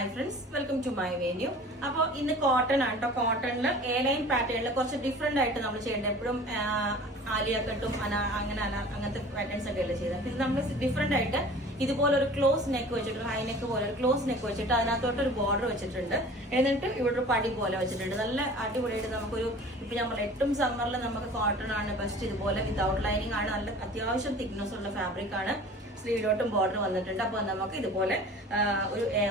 Hi friends, welcome to my venue. അപ്പോൾ ഇന്ന് cotton ആണ് കേട്ടോ. കോട്ടണിൽ എ ലൈൻ പാറ്റേണിൽ കുറച്ച് ഡിഫറെന്റ് ആയിട്ട് നമ്മൾ ചെയ്യേണ്ടത്. എപ്പോഴും ആലിയ കട്ടും അങ്ങനത്തെ പാറ്റേൺസ് ഒക്കെ അല്ലേ ചെയ്തത്. ഇത് നമ്മൾ ഡിഫറെന്റ് ആയിട്ട് ഇതുപോലെ ഒരു ക്ലോസ് നെക്ക് വെച്ചിട്ട്, ഹൈ നെക്ക് പോലെ ഒരു ക്ലോസ് നെക്ക് വെച്ചിട്ട് അതിനകത്തോട്ട് ഒരു ബോർഡർ വെച്ചിട്ടുണ്ട്. എന്നിട്ട് ഇവിടെ ഒരു പടി പോലെ വെച്ചിട്ടുണ്ട്. നല്ല അടിപൊളിയായിട്ട് നമുക്കൊരു ഇപ്പൊ നമ്മൾ ഏറ്റവും സമ്മറിൽ നമുക്ക് കോട്ടൺ ആണ് ബെസ്റ്റ്. ഇതുപോലെ വിതൗട്ട് ലൈനിങ് ആണ്, നല്ല അത്യാവശ്യം തിക്നെസ് ഉള്ള ഫാബ്രിക് ആണ്. സ്ലീവിലോട്ടും ബോർഡർ വന്നിട്ടുണ്ട്. അപ്പൊ നമുക്ക് ഇതുപോലെ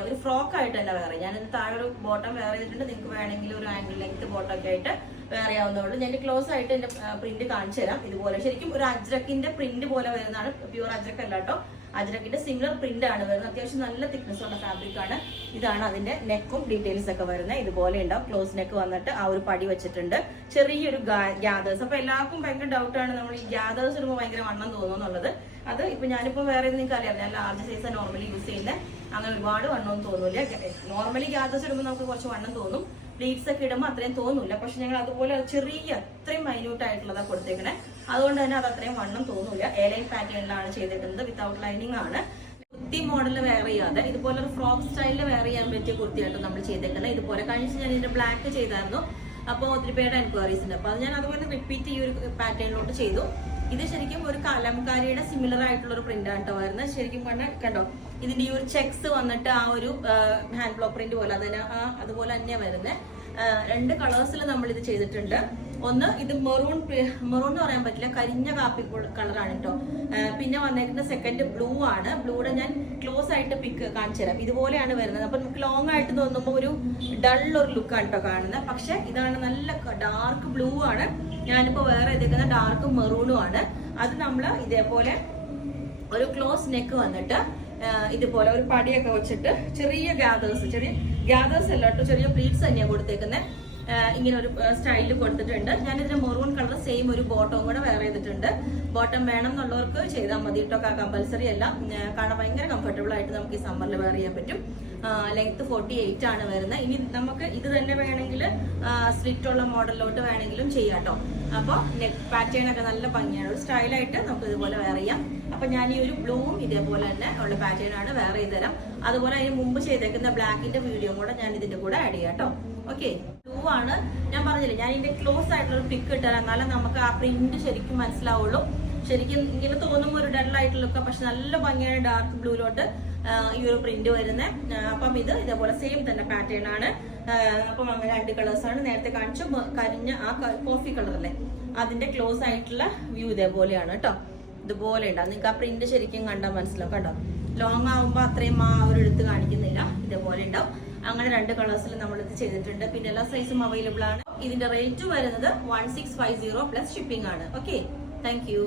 ഒരു ഫ്രോക്ക് ആയിട്ട് തന്നെ വേറെ, ഞാനിത് താഴെ ഒരു ബോട്ടം വേറെ ചെയ്തിട്ടുണ്ട്. നിങ്ങൾക്ക് വേണമെങ്കിൽ ഒരു ആംഗിൾ ലെങ്ത് ബോട്ടം ഒക്കെ ആയിട്ട് വേറെ ആവുന്നതുള്ളൂ. ഞാൻ ക്ലോസ് ആയിട്ട് എന്റെ പ്രിന്റ് കാണിച്ചു തരാം. ഇതുപോലെ ശരിക്കും ഒരു അജ്രക്കിന്റെ പ്രിന്റ് പോലെ വരുന്നതാണ്. പ്യൂർ അജ്രക്ക് അല്ല കേട്ടോ, അജ്രക്കിന്റെ സിമിലർ പ്രിന്റ് ആണ് വരുന്നത്. അത്യാവശ്യം നല്ല തിക്നെസ് ഉള്ള ഫാബ്രിക് ആണ്. ഇതാണ് അതിന്റെ നെക്കും ഡീറ്റെയിൽസ് ഒക്കെ വരുന്നത്. ഇതുപോലെ ഉണ്ടാവും. ക്ലോസ് നെക്ക് വന്നിട്ട് ആ ഒരു പടി വെച്ചിട്ടുണ്ട്. ചെറിയൊരു ഗ്യാദേഴ്സ്. അപ്പൊ എല്ലാവർക്കും ഭയങ്കര ഡൗട്ടാണ്, നമ്മൾ ഈ ഗ്യാദേഴ്സ് ഇടുമ്പോൾ ഭയങ്കര വണ്ണം തോന്നുന്നുള്ളത്. അത് ഇപ്പൊ ഞാനിപ്പോ വേറെ നിങ്ങൾക്ക് അറിയാം, ഞാൻ ലാർജ് സൈസ് നോർമലി യൂസ് ചെയ്യുന്നത്. അങ്ങനെ ഒരുപാട് വണ്ണമൊന്നും തോന്നില്ല. നോർമലി ഗ്യാദേഴ്സ് ഇടുമ്പോൾ നമുക്ക് കുറച്ച് വണ്ണം തോന്നും, പ്ലീറ്റ്സ് ഒക്കെ ഇടുമ്പോൾ അത്രയും തോന്നില്ല. പക്ഷെ ഞങ്ങൾ അതുപോലെ ചെറിയ അത്രയും മൈന്യൂട്ട് ആയിട്ടുള്ളതാണ് കൊടുത്തേക്കണേ. അതുകൊണ്ട് തന്നെ അത് അത്രയും വണ്ണം തോന്നില്ല. എ ലൈൻ പാറ്റേണിലാണ് ചെയ്തിരിക്കുന്നത്. വിത്തൗട്ട് ലൈനിങ് ആണ്. കുർത്തി മോഡലിൽ വെയർ ചെയ്യാതെ ഇതുപോലെ ഒരു ഫ്രോക്ക് സ്റ്റൈലിൽ വെയർ ചെയ്യാൻ പറ്റിയ കുർത്തിയായിട്ട് നമ്മൾ ചെയ്തേക്കുന്നത്. ഇതുപോലെ കഴിഞ്ഞ ഞാൻ ഇതിന്റെ ബ്ലാക്ക് ചെയ്തായിരുന്നു. അപ്പോൾ ഒത്തിരി പേരുടെ എൻക്വയറീസ് ഉണ്ട്. അപ്പൊ അത് ഞാൻ അതുപോലെ റിപ്പീറ്റ് ഈ ഒരു പാറ്റേണിലോട്ട് ചെയ്തു. ഇത് ശരിക്കും ഒരു കലംകാരിയുടെ സിമിലർ ആയിട്ടുള്ള ഒരു പ്രിന്റ് ആണ് കേട്ടോ വരുന്നത്. ശരിക്കും പറഞ്ഞാൽ കണ്ടോ, ഇതിന്റെ ഈ ഒരു ചെക്സ് വന്നിട്ട് ആ ഒരു ഹാൻഡ് ബ്ലോക്ക് പ്രിന്റ് പോലെ അതുപോലെ തന്നെയാണ് വരുന്നത്. രണ്ട് കളേഴ്സിൽ നമ്മൾ ഇത് ചെയ്തിട്ടുണ്ട്. ഒന്ന് ഇത് മെറൂൺ എന്ന് പറയാൻ പറ്റില്ല, കരിഞ്ഞ കാപ്പി കളറാണ് കേട്ടോ. പിന്നെ വന്നേക്കുന്ന സെക്കൻഡ് ബ്ലൂ ആണ്. ബ്ലൂടെ ഞാൻ ക്ലോസ് ആയിട്ട് പിക്ക് കാണിച്ചു തരാം. ഇതുപോലെയാണ് വരുന്നത്. അപ്പൊ നമുക്ക് ലോങ് ആയിട്ട് തോന്നുമ്പോൾ ഒരു ഡൾ ഒരു ലുക്കാണ് കേട്ടോ കാണുന്നത്. പക്ഷെ ഇതാണ് നല്ല ഡാർക്ക് ബ്ലൂ ആണ്. ഞാനിപ്പോ വേറെ ഇതേക്കുന്ന ഡാർക്ക് മെറൂണും ആണ്. അത് നമ്മൾ ഇതേപോലെ ഒരു ക്ലോസ് നെക്ക് വന്നിട്ട് ഇതുപോലെ ഒരു പടിയൊക്കെ വെച്ചിട്ട് ചെറിയ ഗ്യാദേഴ്സ് അല്ല കേട്ടോ, ചെറിയ പ്ലീറ്റ്സ് തന്നെയാണ് കൊടുത്തേക്കുന്നത്. ഇങ്ങനെ ഒരു സ്റ്റൈലിൽ കൊടുത്തിട്ടുണ്ട്. ഞാനിതിന് മെറൂൺ കളർ സെയിം ഒരു ബോട്ടവും കൂടെ വേറെ ചെയ്തിട്ടുണ്ട്. ബോട്ടം വേണം എന്നുള്ളവർക്ക് ചെയ്താൽ മതി കേട്ടോ, കമ്പൽസറി അല്ല. കാരണം ഭയങ്കര കംഫർട്ടബിൾ ആയിട്ട് നമുക്ക് ഈ സമ്മറിൽ വെയർ ചെയ്യാൻ പറ്റും. ലെങ്ത് 48 ആണ് വരുന്നത്. ഇനി നമുക്ക് ഇത് തന്നെ വേണമെങ്കിൽ സ്ലിറ്റ് ഉള്ള മോഡലിലോട്ട് വേണമെങ്കിലും ചെയ്യാം കേട്ടോ. അപ്പോൾ നെക്ക് പാറ്റേൺ ഒക്കെ നല്ല ഭംഗിയാണ്. ഒരു സ്റ്റൈലായിട്ട് നമുക്ക് ഇതുപോലെ വെയർ ചെയ്യാം. അപ്പൊ ഞാൻ ഈ ഒരു ബ്ലൂവും ഇതേപോലെ തന്നെ ഉള്ള പാറ്റേൺ ആണ് വേറെ ചെയ്ത് തരാം. അതുപോലെ അതിന് മുമ്പ് ചെയ്തേക്കുന്ന ബ്ലാക്കിന്റെ വീഡിയോ കൂടെ ഞാൻ ഇതിന്റെ കൂടെ ആഡ് ചെയ്യാം കേട്ടോ. ഓക്കെ, ബ്ലൂ ആണ്. ഞാൻ പറഞ്ഞില്ലേ, ഞാൻ ഇതിന്റെ ക്ലോസ് ആയിട്ടുള്ള ഒരു പിക്ക് ഇട്ടുതരാം, എന്നാലും നമുക്ക് ആ പ്രിന്റ് ശരിക്കും മനസ്സിലാവുള്ളൂ. ശരിക്കും ഇങ്ങനെ തോന്നുമ്പോൾ ഒരു ഡൾ ആയിട്ടുള്ള ലുക്ക്, പക്ഷെ നല്ല ഭംഗിയാണ് ഡാർക്ക് ബ്ലൂയിലോട്ട് ഈ ഒരു പ്രിന്റ് വരുന്നത്. അപ്പം ഇത് ഇതേപോലെ സെയിം തന്നെ പാറ്റേൺ ആണ്. അപ്പം അങ്ങനെ രണ്ട് കളേഴ്സ് ആണ്. നേരത്തെ കാണിച്ചു കരിഞ്ഞ ആ കോഫി കളർ അല്ലേ, അതിന്റെ ക്ലോസ് ആയിട്ടുള്ള വ്യൂ ഇതേപോലെയാണ് കേട്ടോ. ഇതുപോലെ ഉണ്ടാവും. നിങ്ങൾക്ക് ആ പ്രിന്റ് ശരിക്കും കണ്ടാൽ മനസ്സിലാവും. കണ്ടോ, ലോങ് ആവുമ്പോൾ അത്രയും ആ ഒരു എടുത്ത് കാണിക്കുന്നില്ല. ഇതേപോലെ ഉണ്ടാവും. അങ്ങനെ രണ്ട് കളേഴ്സിൽ നമ്മളിത് ചെയ്തിട്ടുണ്ട്. പിന്നെ എല്ലാ സൈസും അവൈലബിൾ ആണ്. ഇതിന്റെ റേറ്റ് വരുന്നത് 1650 പ്ലസ് ഷിപ്പിംഗ് ആണ്. Okay, thank you.